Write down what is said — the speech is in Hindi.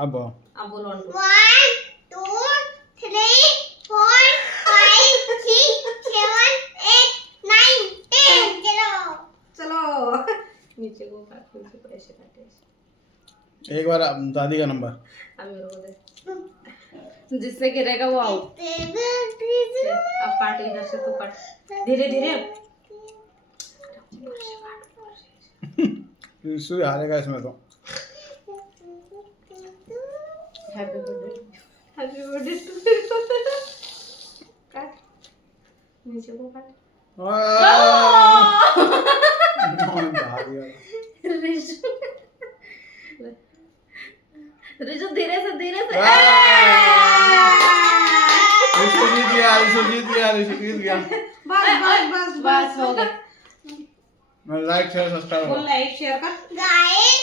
अब अब बोलो 1 2 1 2 3 4 5 6 7 8 9 10 चलो चलो नीचे को काट नीचे को ऐसे काटे ऐसे। एक बार दादी का नंबर। अब मेरे को दे जिससे गिरेगा वो आउट। अब काट इधर से तू काट धीरे धीरे। रिशु हारेगा इसमें तो। हैप्पी बर्थडे टू काट नीचे को काट। रिजु धीरे से रिशु जीत गया, रिशु जीत गया, रिशु जीत गया। बस हो गया। Like share subscribe. बोल लाइक शेयर कर। गाइस